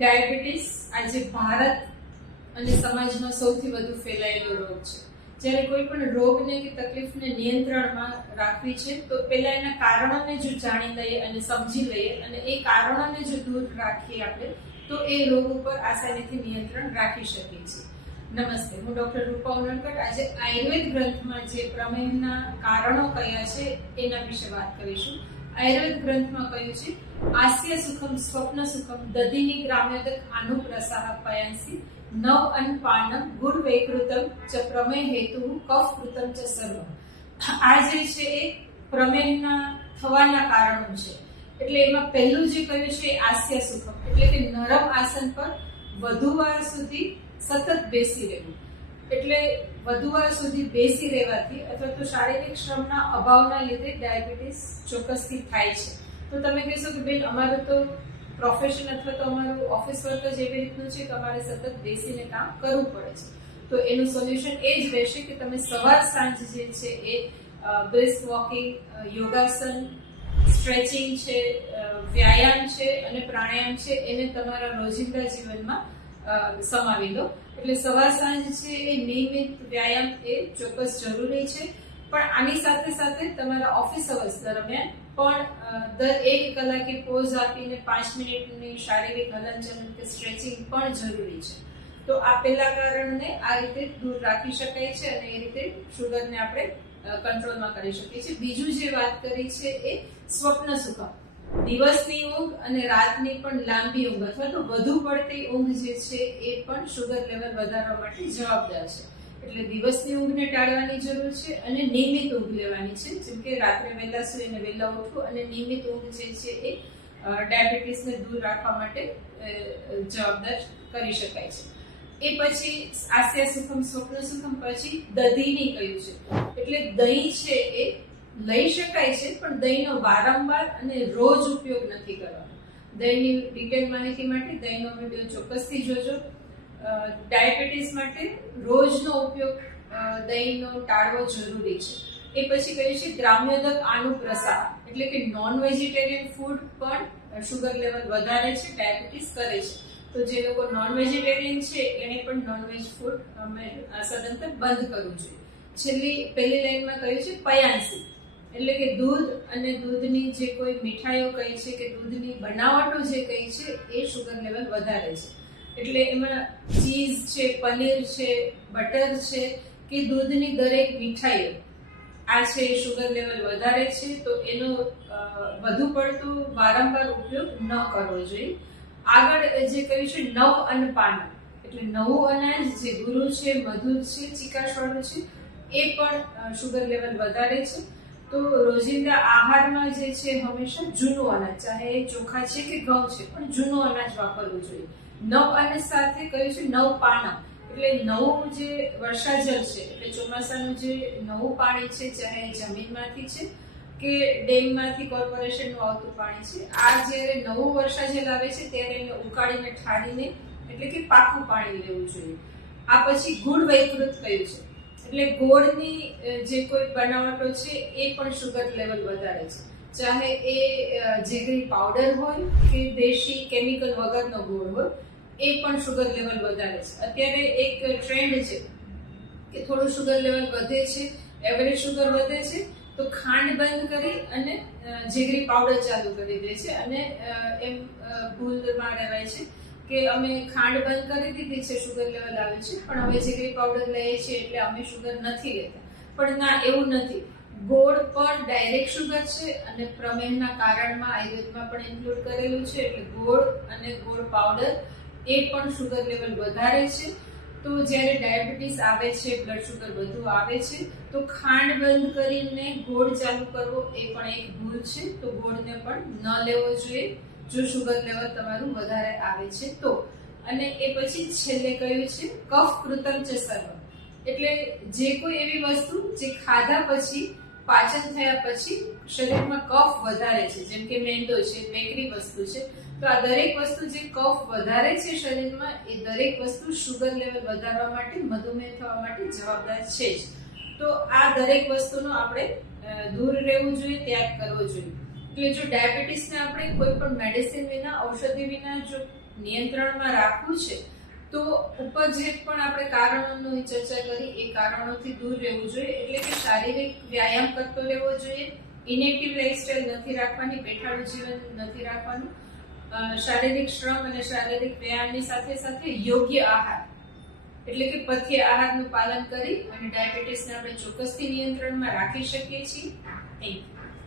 Diabetes આજે ભારત અને સમાજમાં સૌથી વધુ ફેલાયેલો રોગ છે. જ્યારે કોઈ પણ રોગને કે તકલીફને નિયંત્રણમાં રાખવી છે તો પહેલા એના કારણોને જો જાણી લઈએ અને સમજી લઈએ અને એ કારણોને જો દૂર રાખીએ આપણે તો એ રોગ ઉપર આસાનીથી નિયંત્રણ રાખી શકીએ છીએ. નમસ્તે, હું ડોક્ટર રૂપા ઉનડકટ આજે આયુર્વેદ ગ્રંથમાં જે પ્રમેહના કારણો કયા છે એના વિશે વાત કરીશું. આયુર્વેદ ગ્રંથમાં કહ્યું છે આસ્ય સુખમ સ્વપ્ન સુખમ દધિની ગ્રામ્યદક આનુપ્રસાહ પયાંસી નવ અન્નપાનમ ગુડ વૈકૃતમ ચ પ્રમેહ હેતુ કફ કૃતમ ચ સર્વ. આ જે છે એ પ્રમેહના થવાના કારણો છે. એટલે એમાં પહેલું જે કહ્યું છે આસ્ય સુખમ એટલે કે નરમ આસન પર વધુ વાર સુધી સતત બેસી રહેવું. એટલે વધુ વાર સુધી બેસી રહેવાથી અથવા તો શારીરિક શ્રમના અભાવના લીધે ડાયાબિટીસ ચોક્કસથી થાય છે. તો તમે કહેશો કે બેન અમારું તો પ્રોફેશન અથવા તો અમારું ઓફિસ વર્ક જ એવી રીતનું છે કે અમારે સતત બેસીને કામ કરવું પડે છે. તો એનું સોલ્યુશન એ જ રહેશે કે તમે સવાર સાંજ જે છે એ બ્રિસ્ક વોકિંગ, યોગાસન, સ્ટ્રેચિંગ છે, વ્યાયામ છે અને પ્રાણાયામ છે એને તમારા રોજિંદા જીવનમાં સમાવી લો. એટલે સવાર સાંજ છે એ નિયમિત વ્યાયામ એ ચોક્કસ જરૂરી છે. પણ આની સાથે સાથે તમારા ઓફિસ અવર્સ દરમિયાન પણ દર 1 કલાકે પોઝ આપીને 5 મિનિટની શારીરિક હલનચલન કે સ્ટ્રેચિંગ પણ જરૂરી છે. તો આ પહેલા કારણને આ રીતે દૂર રાખી શકાય છે અને એ રીતે શુગરને આપણે કંટ્રોલમાં કરી શકીએ છીએ. બીજું જે વાત કરી છે એ સ્વપ્ન સુખમ. દિવસની ઊંઘ અને રાતની પણ લાંબી ઊંઘ અથવા તો વધુ પડતી ઊંઘ જે છે એ પણ શુગર લેવલ વધારવા માટે જવાબદાર છે. એટલે દિવસની ઊંઘને ટાળવાની જરૂર છે અને નિયમિત ઊંઘ લેવાની છે. જેમ કે રાત્રે વહેલા સૂઈને વહેલા ઉઠવું અને નિયમિત ઊંઘ જે છે એ ડાયાબિટીસને દૂર રાખવા માટે જવાબદાર કરી શકાય છે. એ પછી આસ્ય સુખમ સ્વપ્ન સુખમ પછી દધીની કહ્યું છે. એટલે દહીં છે એ લઈ શકાય છે પણ દહીંનો વારંવાર અને રોજ ઉપયોગ નથી કરવાનો. દહીંની ડિટેલ માહિતી માટે દહીંનો વિડીયો ચોક્કસથી જોજો. ડાયાબિટીસ માટે રોજનો ઉપયોગ દહીંનો ટાળવો જરૂરી છે. એ પછી કહ્યું છે ગ્રામ્યોદક આનુપ્રસાહ એટલે કે નોન વેજીટેરિયન ફૂડ પણ શુગર લેવલ વધારે છે, ડાયાબિટીસ કરે છે. તો જે લોકો નોન વેજીટેરિયન છે એને પણ નોનવેજ ફૂડ સદંતર બંધ કરવું જોઈએ. પહેલી લાઈનમાં કહ્યું છે પયાંસી એટલે કે દૂધ અને દૂધની જે કોઈ મીઠાઈઓ કહી છે કે દૂધની બનાવટો જે કહી છે એ શુગર લેવલ વધારે છે. એટલે એમાં ચીઝ છે, પનીર છે, બટર છે કે દૂધની દરેક મીઠાઈઓ આ છે શુગર લેવલ વધારે છે. તો એનો વધુ પડતો વારંવાર ઉપયોગ ન કરવો જોઈએ. આગળ જે કહ્યું છે નવ અન્નપાન એટલે નવું અનાજ જે ગુરુ છે, મધુર છે, ચીકાશવાળું છે એ પણ શુગર લેવલ વધારે છે. તો રોજિંદા આહારમાં જે છે હંમેશા જૂનું અનાજ, ચાહે એ ચોખા છે કે ઘઉં છે, પણ જૂનું અનાજ વાપરવું જોઈએ. નવ અનાજ સાથે કહ્યું છે નવ પાનમ એટલે નવું જે વર્ષાજલ છે એટલે ચોમાસાનું જે નવું પાણી છે, ચાહે જમીનમાંથી છે કે ડેમમાંથી કોર્પોરેશનનું આવતું પાણી છે, આ જ્યારે નવું વર્ષાજલ આવે છે ત્યારે એને ઉકાળીને ઠારીને એટલે કે પાકું પાણી લેવું જોઈએ. આ પછી ગુડ વૈકૃત કહ્યું છે એટલે ગોળની જે કોઈ બનાવટો છે એ પણ શુગર લેવલ વધારે છે. ચાહે એ જેગરી પાવડર હોય કે દેશી કેમિકલ વગરનો ગોળ હોય એ પણ શુગર લેવલ વધારે છે. અત્યારે એક ટ્રેન્ડ છે કે થોડું શુગર લેવલ વધે છે, એવરેજ શુગર વધે છે તો ખાંડ બંધ કરી અને જેગરી પાવડર ચાલુ કરી દે છે અને એમ ભૂલમાં રહેવાય છે કે અમે ખાંડ બંધ કરી દીધી છે, શુગર લેવલ આવે છે, પણ હવે જેગરી પાવડર લઈએ છીએ એટલે અમે શુગર નથી લેતા. પણ ના, એવું નથી. ગોળ પણ ડાયરેક્ટ શુગર છે અને પ્રમેહના કારણમાં આયુર્વેદમાં પણ ઇન્ક્લુડ કરેલું છે. એટલે ગોળ અને ગોળ પાવડર એ પણ શુગર લેવલ વધારે છે. તો જ્યારે ડાયાબિટીસ આવે છે, બ્લડ શુગર વધુ આવે છે તો ખાંડ બંધ કરીને ગોળ ચાલુ કરવો એ પણ એક ભૂલ છે. તો ગોળને પણ ન લેવો જોઈએ જો શુગર લેવલ તમારું વધારે આવે છે તો. અને એ પછી છેલ્લે કહ્યું છે કફ કૃતમ ચ સર્વ એટલે જે કોઈ એવી વસ્તુ જે ખાધા પછી પાચન થયા પછી શરીરમાં કફ વધારે છે, જેમ કે મેંદો છે, બેકરી વસ્તુ છે, તો આ દરેક વસ્તુ જે કફ વધારે છે શરીરમાં એ દરેક વસ્તુ શુગર લેવલ વધારવા માટે, મધુમેહ થવા માટે જવાબદાર છે જ. તો આ દરેક વસ્તુનો આપણે દૂર રહેવું જોઈએ, ત્યાગ કરવો જોઈએ. એટલે જો ડાયાબિટીસને આપણે કોઈ પણ મેડિસિન વિના, ઔષધિ વિના જો નિયંત્રણમાં રાખવું છે તો ઉપર જે પણ આપણે કારણોની ચર્ચા કરી એ કારણોથી દૂર રહેવું જોઈએ. એટલે કે શારીરિક વ્યાયામ કરતો રહેવો જોઈએ, ઇનેક્ટિવ લાઇફસ્ટાઇલ નથી રાખવાની, બેઠાડું જીવન નથી રાખવાનું, શારીરિક શ્રમ અને શારીરિક વ્યાયામની સાથે સાથે યોગ્ય આહાર એટલે કે પથ્ય આહારનું પાલન કરી અને ડાયાબિટીસને આપણે ચોક્કસથી નિયંત્રણમાં રાખી શકીએ છીએ. Thank you.